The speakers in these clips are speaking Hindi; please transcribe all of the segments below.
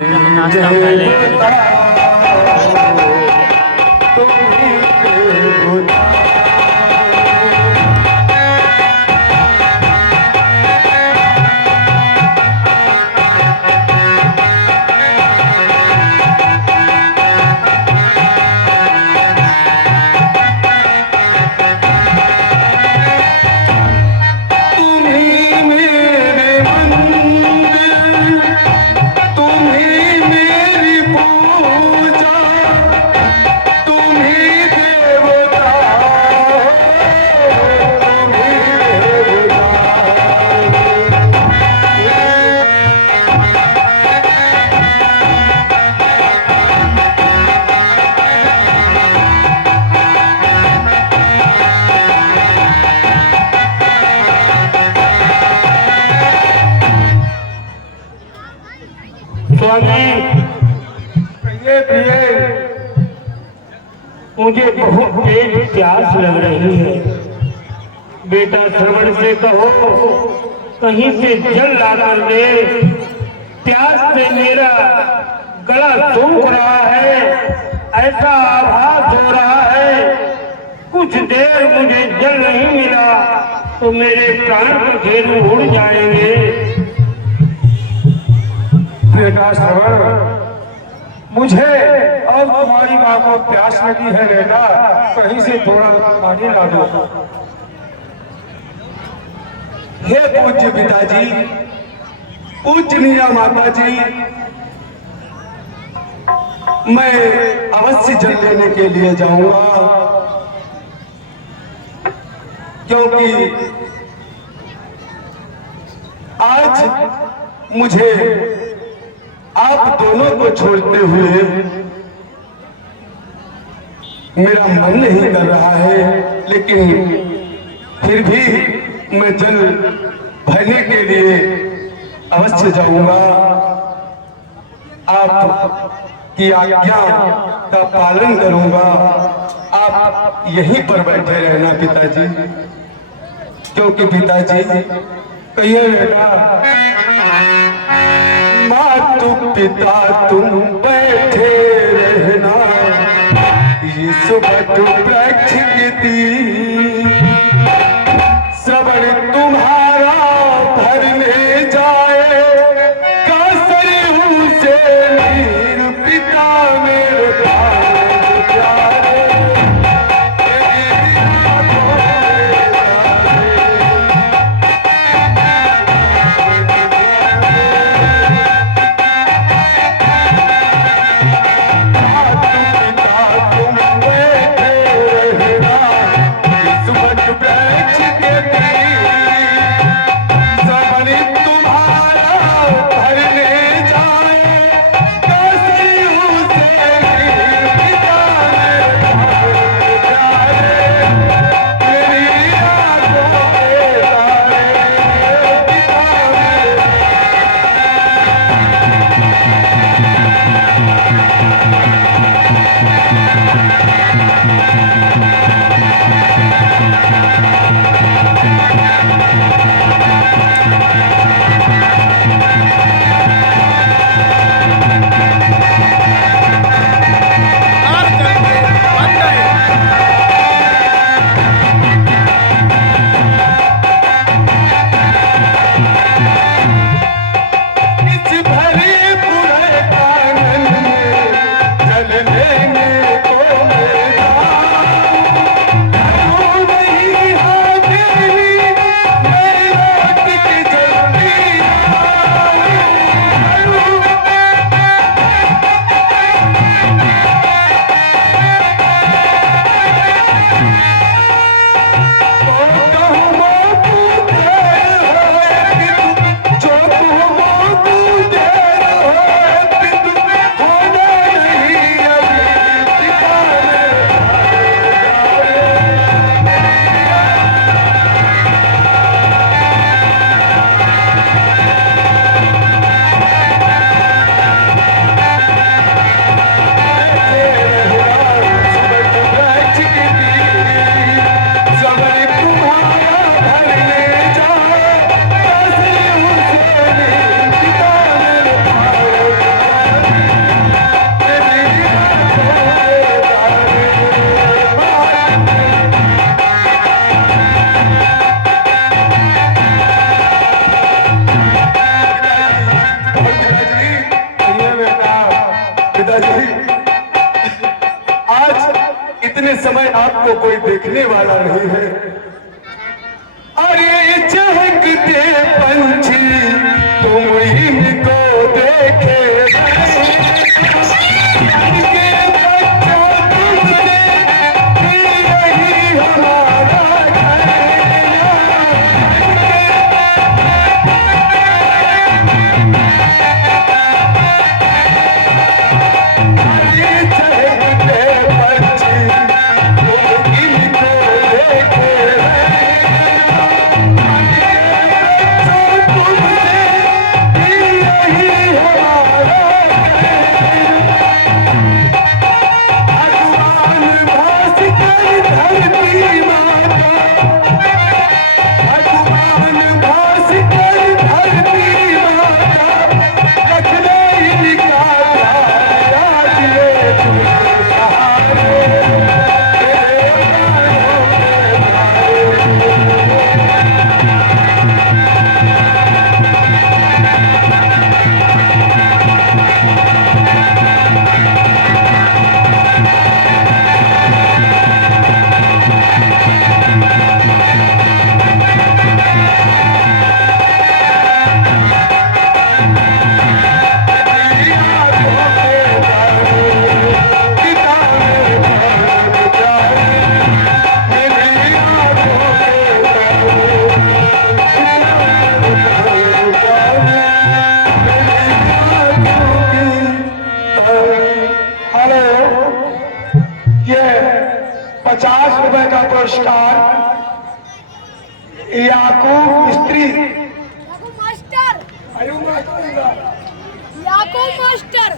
नाश्ता पहले मुझे बहुत तेज प्यास लग रही है। बेटा श्रवण से कहो कहीं से जल ला कर दे। प्यास से मेरा गला सूख रहा है, ऐसा आभास हो रहा है कुछ देर मुझे जल नहीं मिला तो मेरे प्राण पखेरु उड़ जाएंगे। बेटा श्रवण, मुझे और तुम्हारी माँ को प्यास लगी है बेटा, कहीं से थोड़ा पानी ला दो। हे पूज्य पिताजी, पूजनीय माता जी, मैं अवश्य जल लेने के लिए जाऊंगा, क्योंकि आज मुझे आप दोनों को छोड़ते हुए मेरा मन नहीं कर रहा है, लेकिन फिर भी मैं जल भरने के लिए अवश्य जाऊंगा। आप की आज्ञा का पालन करूंगा। आप यहीं पर बैठे रहना पिताजी, क्योंकि पिताजी कहिए बेटा, मातु पिता तुम बैठे रहना, ये सुबह वृक्ष की श्रवण तुम्हारा भरने जाए, कसरहू से नीर पिता मेरे प्यारे। आपको कोई देखने वाला नहीं है। अरे चहकते पंछी तुम इनको देखे पुरस्कार याकूब मिस्त्री याकूब मास्टर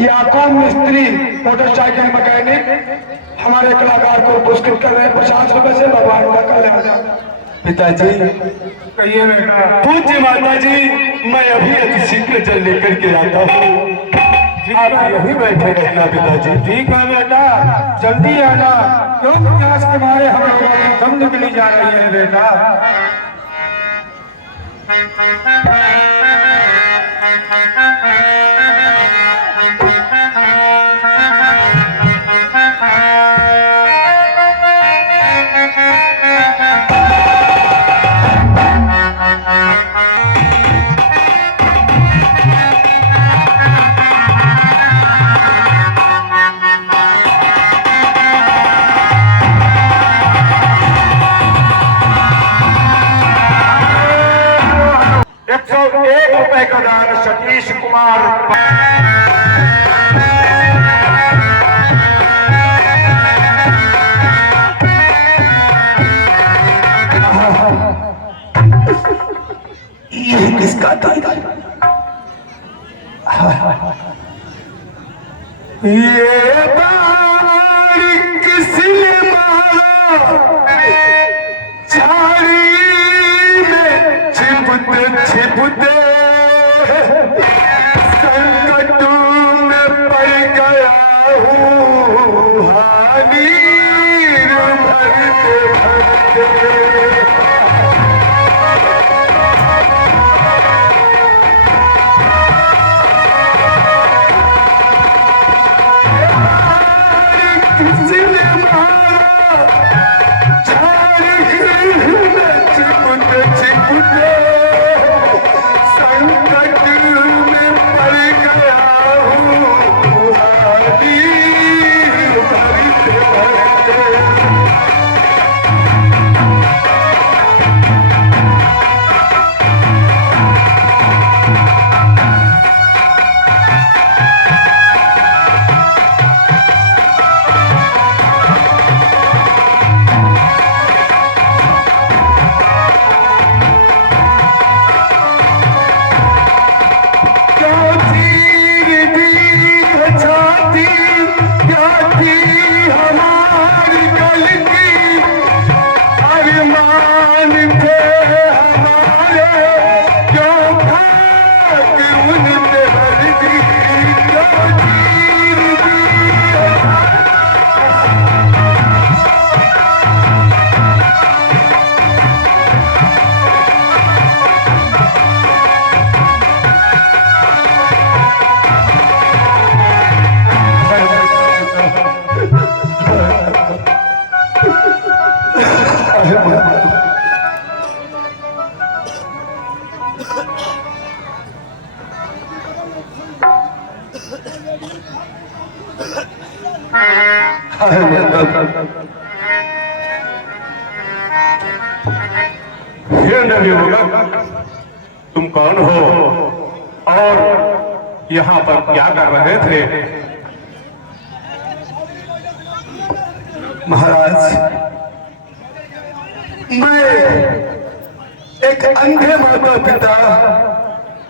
याकूब मिस्त्री मोटरसाइकिल मैकेनिक हमारे कलाकार को पुरस्कृत कर रहे हैं 50 रुपए से। भगवान का कल्याण। पिताजी कहिए बेटा। पूज्य माता जी, मैं अभी अति शीघ्र जल लेकर के आता हूँ। आप यहीं बैठे रहना पिताजी। ठीक है बेटा, जल्दी आना, क्योंकि प्यास के मारे हम लोगों की दम निकली जा रही है बेटा। ₹101 का दान सतीश कुमार। ये किसका था? ये बारी किसने मारा? झाड़ी में छिपते छिपते संकट में पड़ गया हूँ, हानि भरते भरते। तुम कौन हो और यहाँ पर क्या कर रहे थे? महाराज, मैं एक अंधे माता पिता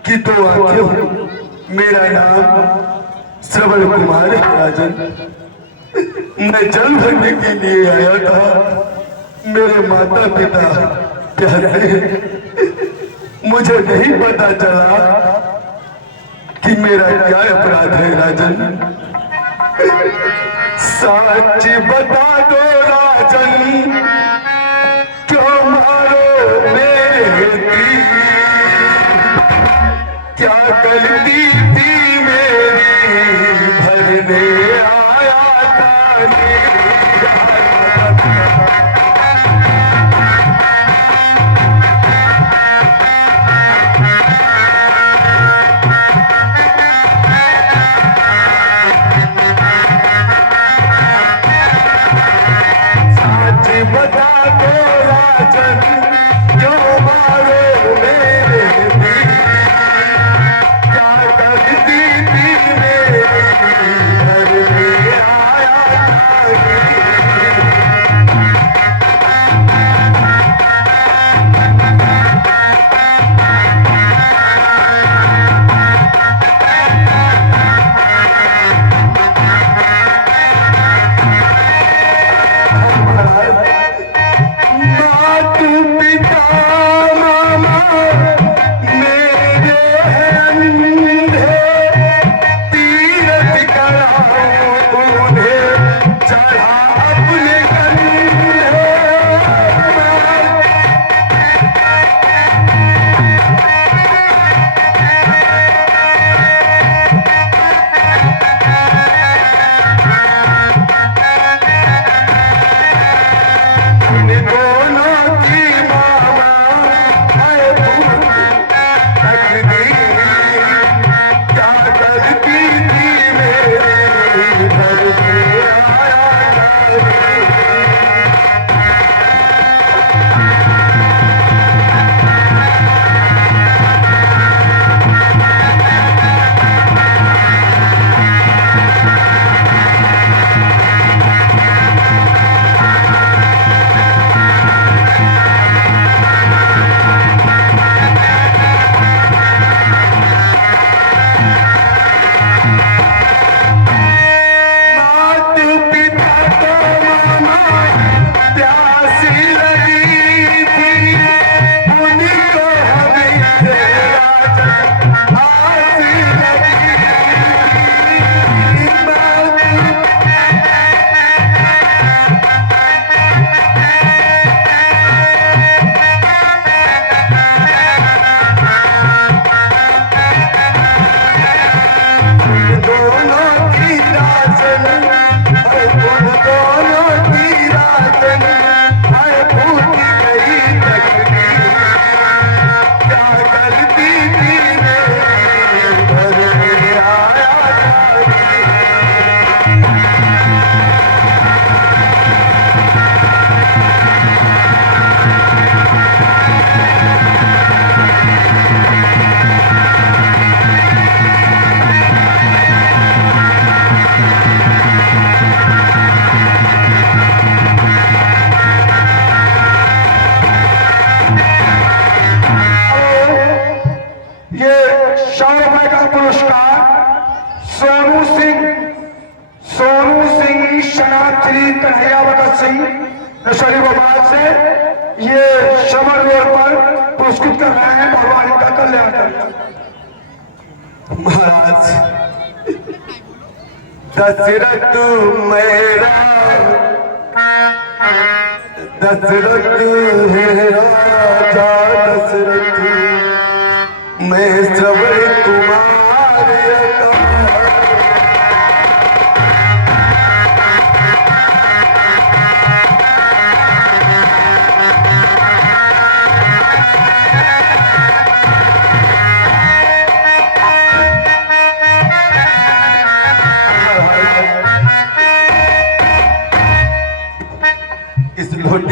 की दो आंखें हूँ। मेरा नाम श्रवण कुमार है राजन। मैं जल भरने के लिए आया था। मेरे माता पिता प्यारे हैं। मुझे नहीं पता चला कि मेरा क्या अपराध है राजन। सच बता दो राजन, क्यों मारो मेरे दिल? क्या गलती थी मेरी, भरने आया था बता दो राजन, क्यों मारो मेरे दिल? क्या गलती थी मेरी, भरने आया था। शरीफाबाद से ये समर रोड पर पुरस्कृत कर रहे हैं। भगवान इनका कल्याण करें। महाराज, दशरथ मेरा दशरथ है राजा दशरथ, मैं श्रवण कुमार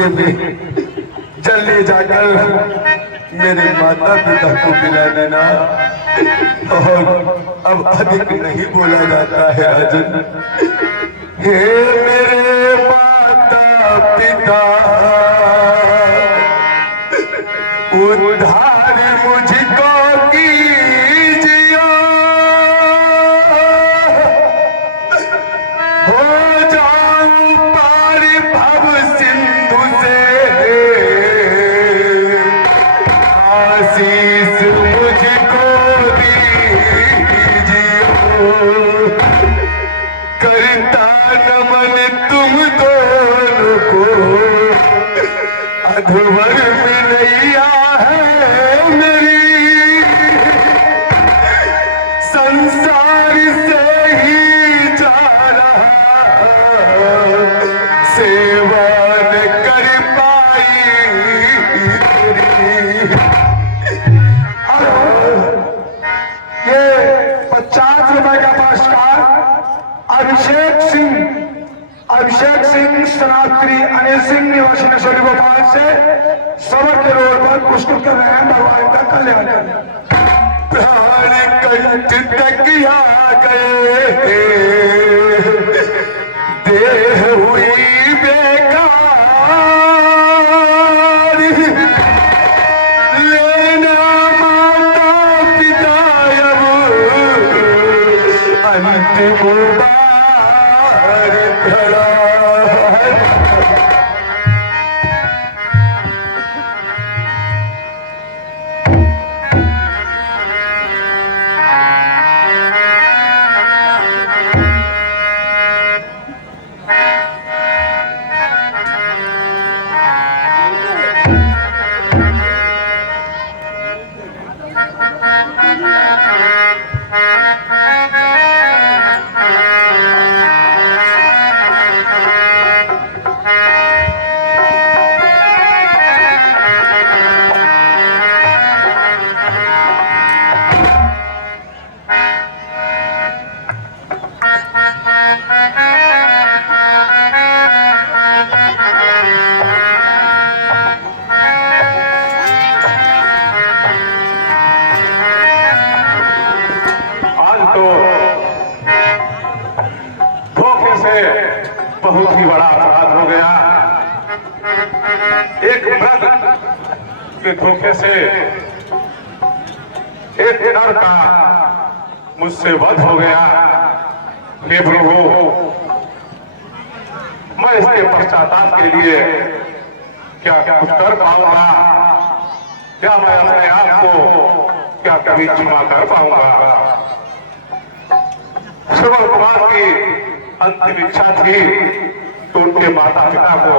लोटे में जल ले जाकर मेरे माता पिता को पिला देना। और अब अधिक नहीं बोला जाता है राजन। हे मेरे माता पिता, उद्धार मुझको कीजिए, हो जाऊं पार भव सिंधु से, आशीष मुझको दीजिए, करता नमन तुम दोनों को, अधवर में नैया है मेरी, संसार से ही जा रहा, सेवा न कर पाई तेरी। ये 50 रुपए का पुरस्कार अभिषेक सिंह सनात्री अनिल सिंह निवासी नशोरी भोपाल से सबर के रोड पर पुष्ट कर रहे हैं। भगवान का कल्याण। प्राण कंठ तक आ गए, देह हुई बेकार, लेना माता पिता अब अंतिम बार खड़ा है। बहुत ही बड़ा अपराध हो गया। एक मर्द के धोखे से एक नर का मुझसे वध हो गया। हे प्रभु, मैं इसके पश्चाताप के लिए क्या कुछ कर पाऊंगा? क्या मैं अपने आप को क्या कभी क्षमा कर पाऊंगा? श्रवण कुमार की अंतिम इच्छा थी तो उनके माता पिता को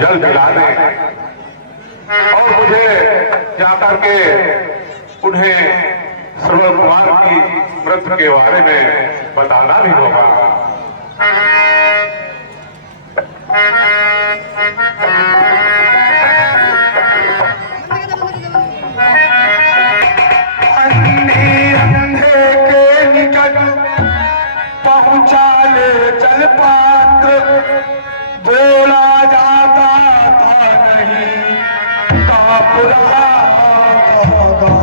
जल दिला दें और मुझे जाकर के उन्हें श्रवण कुमार की मृत्यु के बारे में बताना भी होगा। अंधे के निकट पहुंचा ले जलपात, बोला जाता था नहीं कांप रहा होगा।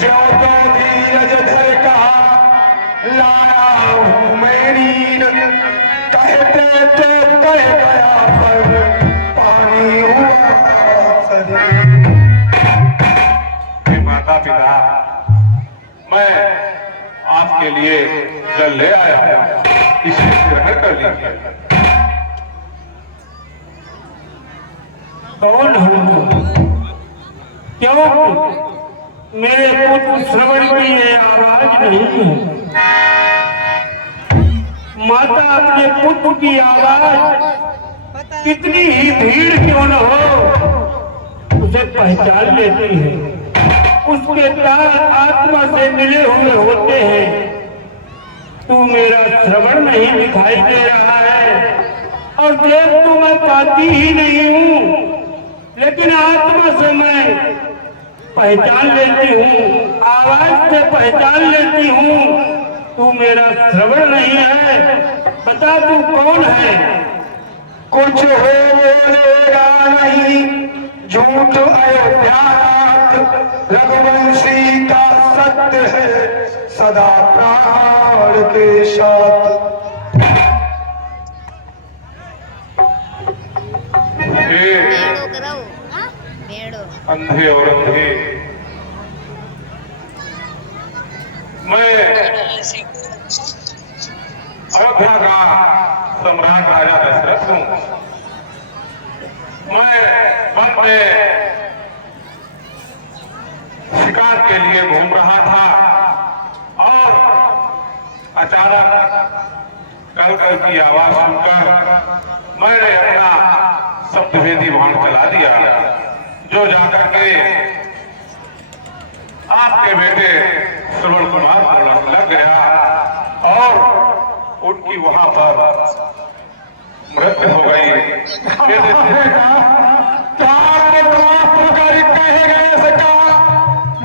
जो तो धीरज धर कहा लाया हूं मैं नींद, कहते तो कह गया पर पानी हुआ सदी। माता पिता, मैं आपके लिए जल ले आया हूं, इसे ग्रहण कर लीजिए। कौन हूँ? क्यों मेरे पुत्र श्रवण की ये आवाज नहीं है? माता अपने पुत्र की आवाज कितनी ही भीड़ क्यों न हो उसे पहचान लेती है। उसके तार आत्मा से मिले हुए होते हैं। तू मेरा श्रवण नहीं दिखाई दे रहा है और देख तो मैं पाती ही नहीं हूँ, लेकिन आत्मा से मैं पहचान लेती हूँ, आवाज से पहचान लेती हूँ। तू मेरा श्रवण नहीं है, बता तू कौन है? कुछ हो बोलेगा नहीं, झूठ अयोध्यानाथ, रघुवंशी का सत्य है सदा प्राण के साथ। भेड़ो करो, हाँ? भेड़ो। अंधे और अंधे मैं अयोध्या का सम्राट राजा दशरथ हूँ। मैं वन में शिकार के लिए घूम रहा था और अचानक कल की आवाज सुनकर मैंने अपना शब्दभेदी बाण चला दिया, जो जाकर के आपके बेटे श्रवण कुमार को लग गया और उनकी वहां पर मृत्यु हो गई।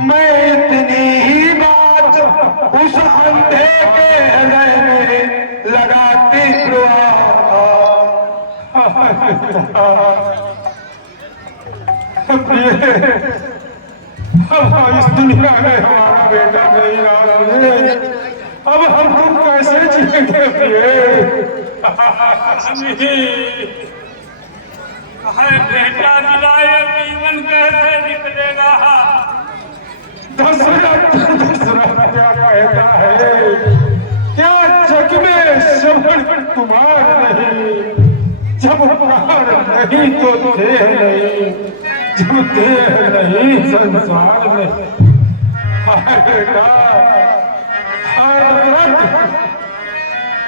मैं इतनी ही बात उस अंधे के हृदय में लगाती अब इस दुनिया में हमारा बेटा नहीं रहा, अब हम तुम कैसे जिएंगे बेटा मिलाए जीवन कैसे निकलेगा। दशरथ क्या कहता है, क्या जग में श्रवण कुमार नहीं, जब कुमार नहीं तो देह नहीं, जब देह नहीं संसार नहीं।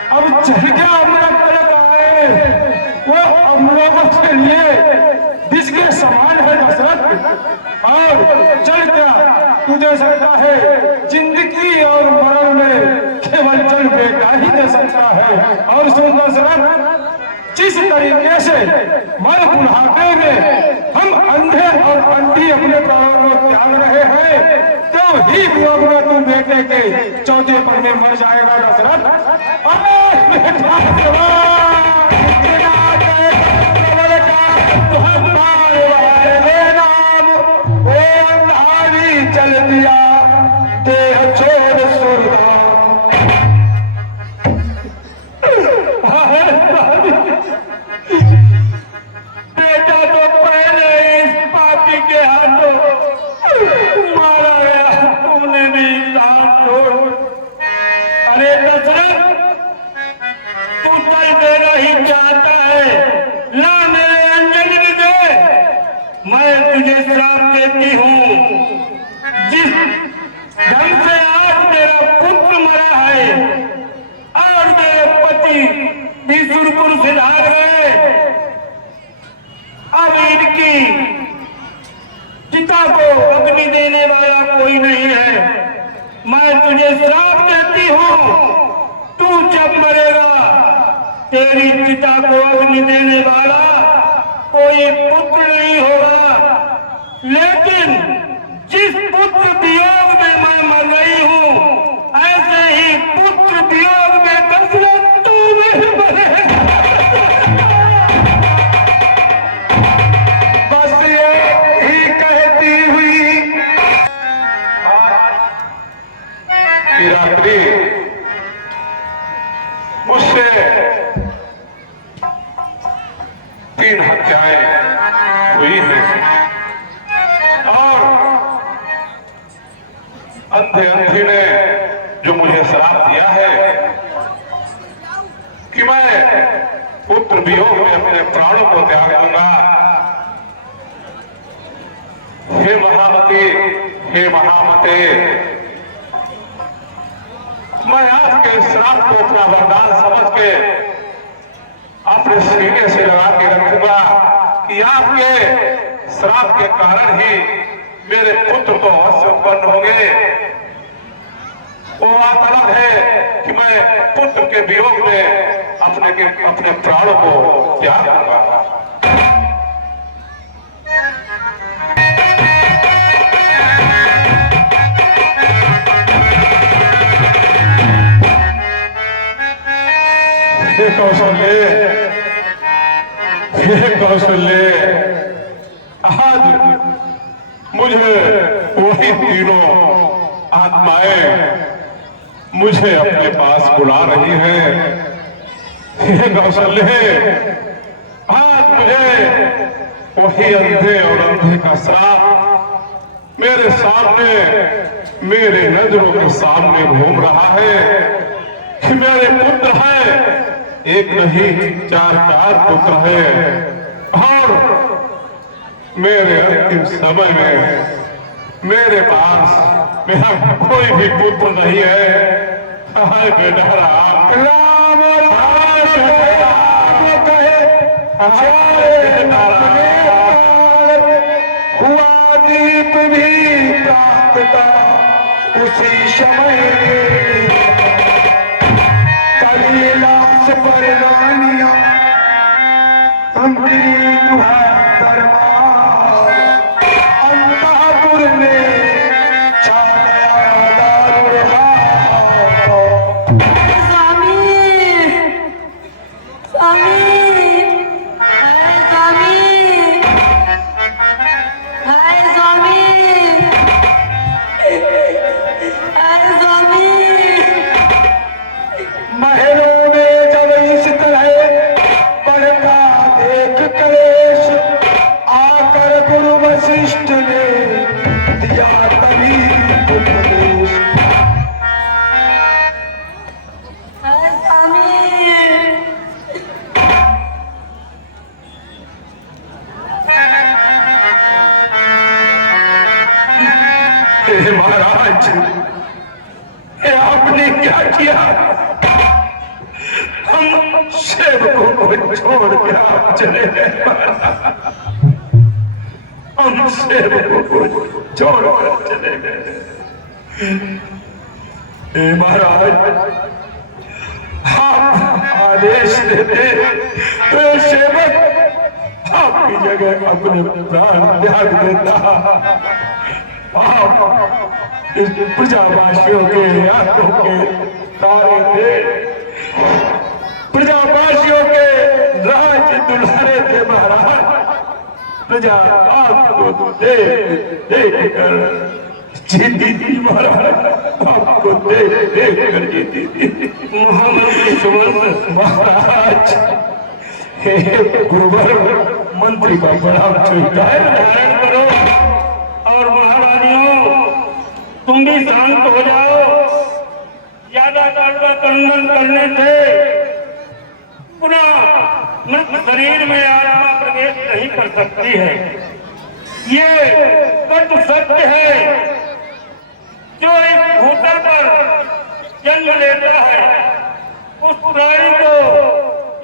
अब चल गया अमृत तलक आए, वो अमृत के लिए विष के समान है दशरथ। और चल क्या तुझे सकता है, जिंदगी और मरण में केवल जल बेटा ही दे सकता है। और सुन दशरथ, जिस तरीके से मर बुढ़ापे में हम अंधे और अंधी अपने प्राणों को त्याग रहे हैं, तो ही वियोग में तू बेटे के चौथे पर में मर जाएगा दशरथ। चल दिया देह छोड़ सुरधाम। बेटा तो पहले इस पापी के हाथों मारा गया, तुमने भी साथ छोड़। अरे दशरथ, तू चल देना ही चाहता है, ला मेरे अंजलि दे। मैं तुझे श्राप देती हूँ, जिस ढंग से आज मेरा पुत्र मरा है और मेरे पति भी सुरपुर से भाग गए, अब इनकी चिता को अग्नि देने वाला कोई नहीं है। मैं तुझे श्राप देती हूँ, तू जब मरेगा तेरी चिता को अग्नि देने वाला कोई पुत्र नहीं होगा। लेकिन जिस पुत्र वियोग में मैं मर रही हूँ, ऐसे ही पुत्र वियोग में दशरथ तू नहीं मरेगा। बस ये ही कहती हुई कि रात्रि मुझसे 3 हत्याएं हुई हैं और अंधे अंधी ने जो मुझे श्राप दिया है कि मैं पुत्र वियोग में अपने प्राणों को त्याग दूंगा। हे महामती, हे महामते, मैं आपके श्राप को अपना वरदान समझ के अपने सीने से लगा के रखूंगा कि आपके श्राप के कारण ही मेरे पुत्र तो अवश्य उत्पन्न होंगे। वो बात अलग है कि मैं पुत्र के वियोग में अपने प्राणों को त्याग दूंगा। कौशल्य हे कौशल्य, आज मुझे वही तीनों आत्माएं मुझे अपने पास बुला रही हैं। हे कौशल्य, आज मुझे वही अंधे और अंधे का श्राप मेरे सामने, मेरे नजरों के सामने घूम रहा है कि मेरे पुत्र हैं, एक नहीं 4 पुत्र हैं और मेरे अंतिम समय में मेरे पास मेरा कोई भी पुत्र नहीं है। हाय बेटा राम, राम हुआ दीप भी प्राप्त था उसी समय, कलीलास पर रानिया अंतरी दुहा दरबार, अंतपुर में छाया दारुहा। स्वामी, स्वामी, हाय स्वामी, हाय स्वामी। महलों में जब इस तरह बढ़ता देख कलेश, आकर गुरु वशिष्ठ ने दिया तभी उपदेश। हाय स्वामी, हे महाराज, ये आपने क्या किया? हम सेवकों को छोड़ के आप चले गए। हम सेवकों को छोड़कर चले गए। हे महाराज, आप आदेश देते तो सेवक आपकी जगह अपने प्राण त्याग देता। आप इस प्रजावासियों के आंखों के तारे थे, प्रजावासियों के राज्य दुल्हरे थे महाराज। प्रजा आपको देख कर जीती थी महाराज, आपको देख कर जीती थी। महामंत्री सुमंत महाराज, हे गुरुवर, मंत्री का प्रणाम स्वीकार धारण करो। और महारानियों, तुम भी शांत हो जाओ। ज्यादा का खंडन करने से पुनः मृत शरीर में आत्मा प्रवेश नहीं कर सकती है। ये कट सत्य है। जो इस भूतल पर जन्म लेता है, उस प्राणी को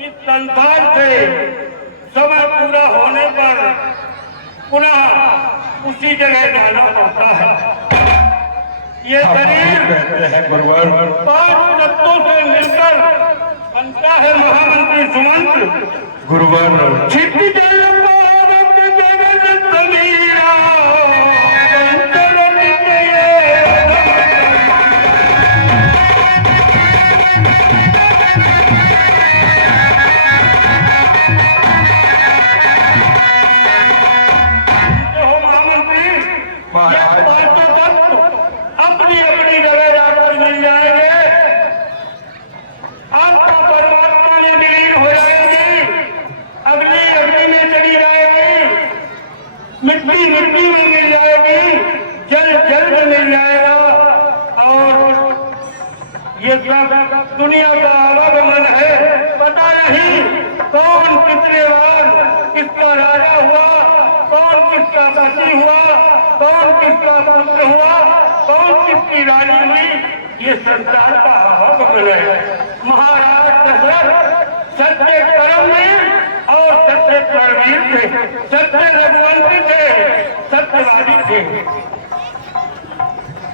इस संसार से समय पूरा होने पर पुनः उसी जगह जाना पड़ता है। ये शरीर पांच तत्वों से मिलकर बनता है महामंत्री सुमंत। गुरुवर छिपी अपनी अपनी जगह जाकर मिल जाएंगे, आत्मा परमात्मा में विलीन हो जाएगी, अग्नि अग्नि में चली जाएगी, मिट्टी मिट्टी में मिल जाएगी, जल जल में मिल जाएगा। और ये सब दुनिया का आवागमन है। पता नहीं कौन कितने बार किसका राजा हुआ, कौन किसका पति हुआ, कौन किसका पुत्र हुआ, कौन किसकी रानी हुई। ये संसार का आवागमन है। महाराज दशरथ सत्य कर्म में और सत्य परवीर थे, सत्य रघुवंशी थे, सत्यवादी थे।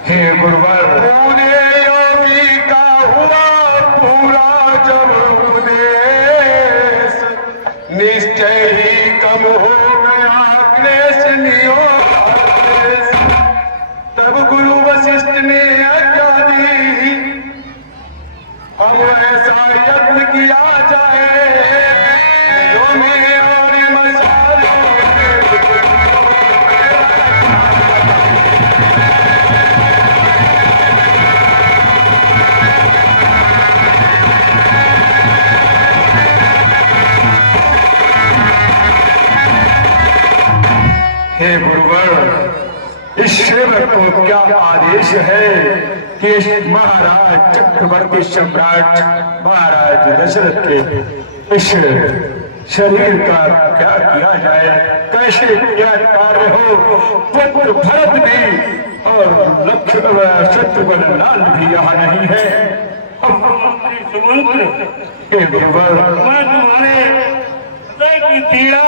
हे गुरुवर, योगी का हुआ पूरा जब उपदेश, निश्चय ही कम हो गया क्लेश नियोग। तब गुरु वशिष्ठ ने आज्ञा दी, अब ऐसा यत्न किया जाए जो में और को क्या आदेश है कि महाराज चक्रवर्ती सम्राट महाराज दशरथ के इस शरीर का क्या किया जाए, कैसे क्या कार्य हो। पुत्र भरत भी और शत्रुघ्न लाल भी यहाँ नहीं है। मंत्री सुमंत्र, हे गुरुवर, मैं तुम्हारे हृदय की पीड़ा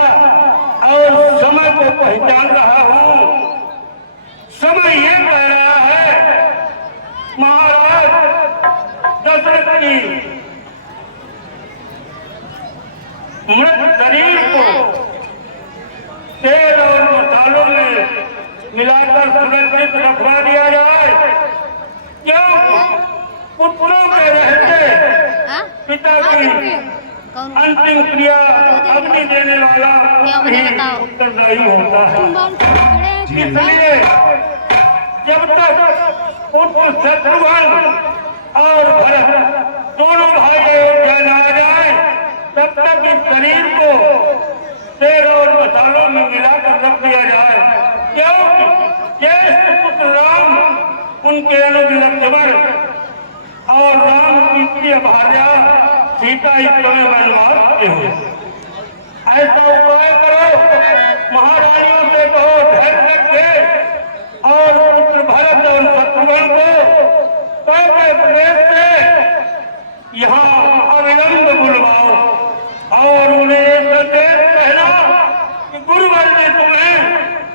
और समय को पहचान रहा हूँ। समय ये कह रहा है महाराज दशरथ की मृत शरीर को तेल और मसालों में मिलाकर सुरक्षित रखवा दिया जाए। क्यों पुत्रों के रहते पिता की अंतिम क्रिया अग्नि देने वाला उत्तरदायी होता है। इसलिए जब तक पुत्र शत्रुघ्न और भरत दोनों भाई अयोध्या न आ जाए तब तक इस शरीर को तेल और मसालों में मिलाकर रख दिया जाए। क्योंकि ज्येष्ठ पुत्र राम, उनके अनुज लक्ष्मण और राम की प्रिय भार्या सीता इस समय वनवास में हो। ऐसा उपाय करो, महारानियों से कहो धैर्य रखे और पुत्र भरत और शत्रुघ्न को पैसे प्रदेश से यहाँ अविलंब बुलवाओ और उन्हें संदेश कहना कि गुरुवर ने तुम्हें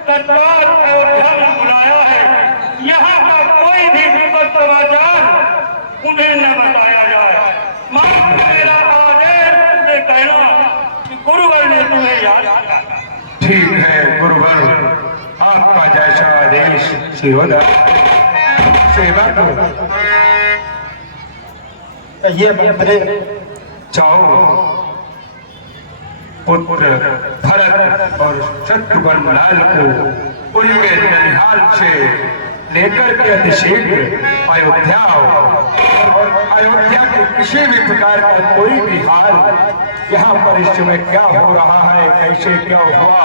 तत्काल अयोध्या में बुलाया है। यहाँ का कोई भी विपद समाचार उन्हें न बताया जाए। मात्र मेरा आदेश से कहना कि गुरुवर ने तुम्हें याद किया। ठीक है गुरुवर, आपका जैसा आदेश शिरोधा सेवा करो। ये मेरे जाओ, पुत्र भरत और शत्रुघ्न लाल को उनके ननिहाल से लेकर के अतिशीघ्र अयोध्या और अयोध्या के किसी भी प्रकार का कोई भी हाल यहाँ पर इस समय क्या हो रहा है, कैसे क्या हुआ,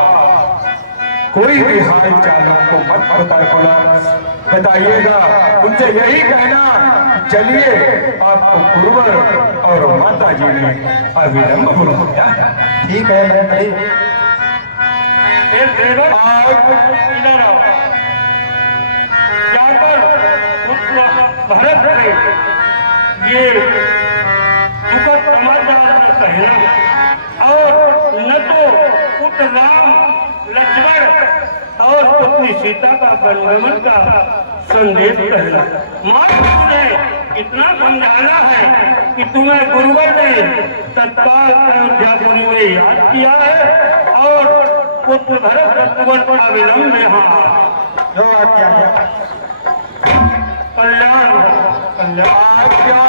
कोई भी हाल चाल को मत बताइएगा। उनसे यही कहना चलिए आपको गुरुवर और माता जी ने अविलंब बुलाया। ठीक है मंत्री। इधर आओ, जाकर भरत से ये दुखद समाचार न कहना और न तो पुत्र राम लक्ष्मण और पुत्री सीता का वनगमन का संदेश कहना। मात्र तुम्हें इतना समझाना है कि तुम्हें गुरुवर ने तत्काल अयोध्यापुरी में याद किया है और पुत्र भरत शत्रुघ्न का विलंब यहाँ जो आज्ञा है। कल्याण आज्ञा